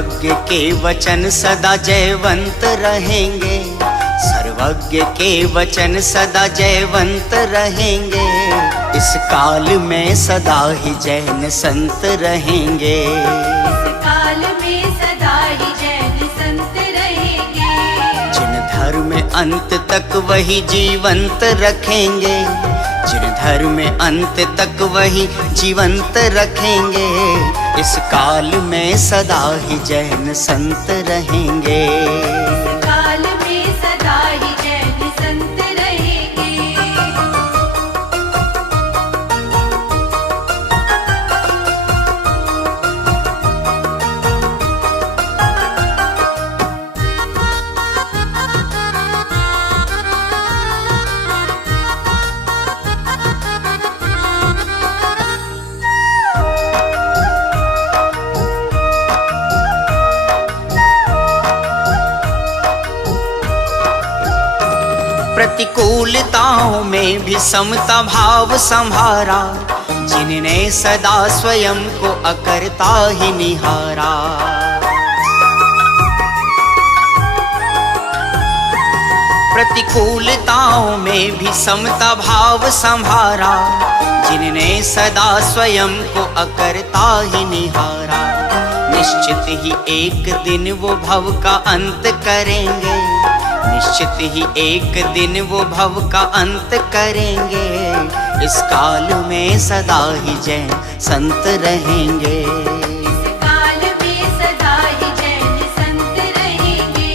सर्वज्ञ के वचन सदा जयवंत रहेंगे, सर्वज्ञ के वचन सदा जयवंत रहेंगे। इस काल में सदा ही जैन संत रहेंगे, इस काल में सदा ही जैन संत रहेंगे। जिन धर्म अंत तक वही जीवंत रखेंगे, जिन धर्म अंत तक वही जीवंत रखेंगे। इस काल में सदा ही जैन संत रहेंगे, इस काल में सदा ही जैन संत रहेंगे। प्रतिकूलताओं में भी समता भाव संभारा, जिनने सदा स्वयं को अकर्ता ही निहारा। प्रतिकूलताओं में भी समता भाव संभारा, जिनने सदा स्वयं को अकर्ता ही निहारा। निश्चित ही एक दिन वो भव का अंत करेंगे, निश्चित ही एक दिन वो भव का अंत करेंगे। इस काल में सदा ही जैन संत रहेंगे, इस काल में सदा ही जैन संत रहेंगे,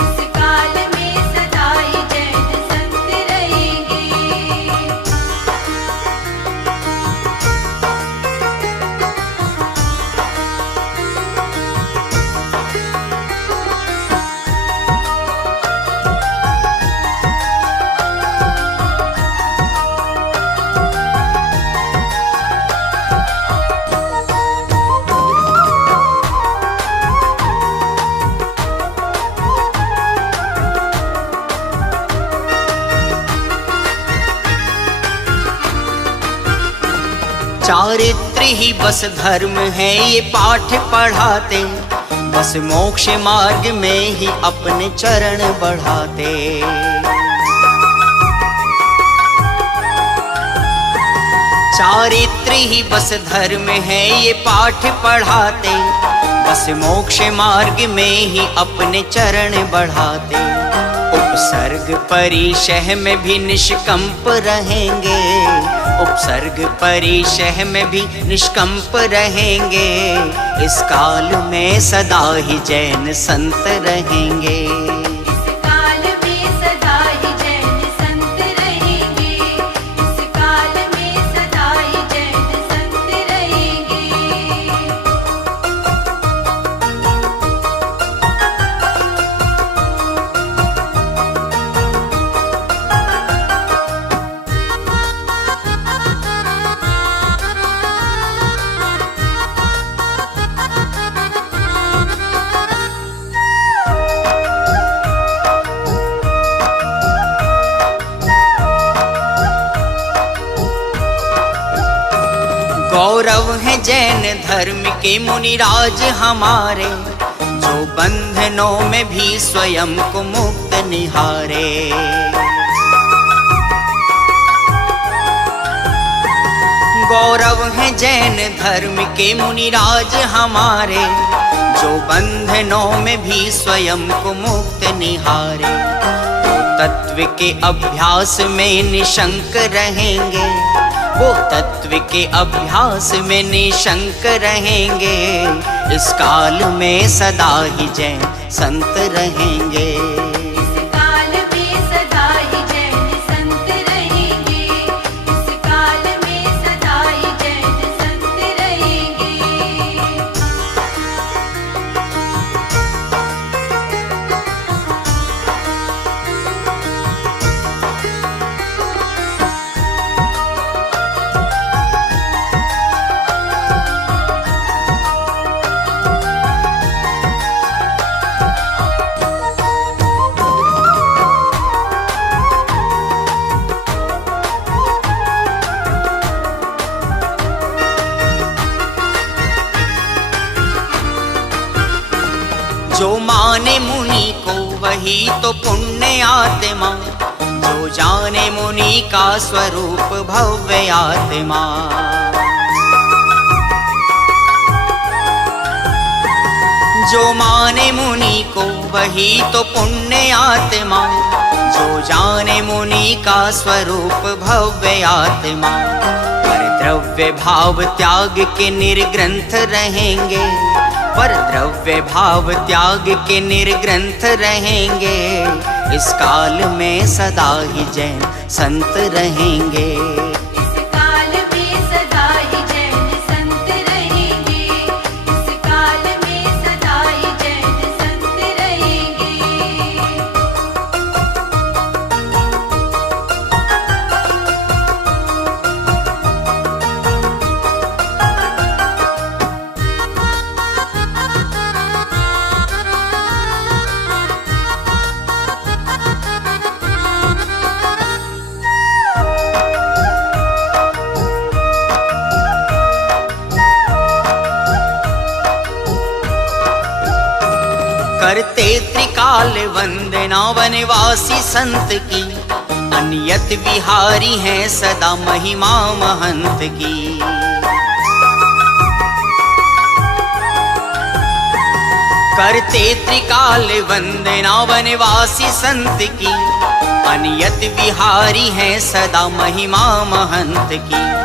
इस काल में सदा ही जैन संत रहेंगे। चारित्र ही बस धर्म है ये पाठ पढ़ाते, बस मोक्ष मार्ग में ही अपने चरण बढ़ाते। चारित्र ही बस धर्म है ये पाठ पढ़ाते, बस मोक्ष मार्ग में ही अपने चरण बढ़ाते। उपसर्ग परिशह में भी निष्कंप रहेंगे, उपसर्ग परिशह में भी निष्कंप रहेंगे। इस काल में सदा ही जैन संत रहेंगे, इस काल में सदा ही जैन संत रहेंगे, इस काल में सदा ही जैन संत रहेंगे। गौरव है जैन धर्म के मुनिराज हमारे, जो बंधनों में भी स्वयं को मुक्त निहारे। गौरव है जैन धर्म के मुनिराज हमारे, जो बंधनों में भी स्वयं को मुक्त निहारे। वो तत्व के अभ्यास में निशंक रहेंगे, वो तत्व के अभ्यास में निशंक रहेंगे। इस काल में सदा ही जैन संत रहेंगे, इस काल में सदा ही जैन संत रहेंगे, इस काल में सदा ही जैन संत रहेंगे। माने मुनि को वही तो पुण्य आत्मा, जो जाने मुनि का स्वरूप भव्य आत्मा। जो माने मुनि को वही तो पुण्य आत्मा, जो जाने मुनि का स्वरूप भव्य आत्मा। पर द्रव्य भाव त्याग के निर्ग्रंथ रहेंगे, पर द्रव्य भाव त्याग के निर्ग्रंथ रहेंगे। इस काल में सदा ही जैन संत रहेंगे। इस काल में सदा ही जैन संत रहेंगे। इस काल में सदा ही जैन संत रहेंगे। करते त्रिकाल वंदना वनवासी संत की, अनियत विहारी हैं सदा महिमा महंत की। करते त्रिकाल वंदना वनवासी संत की, अनियत विहारी हैं सदा महिमा महंत की।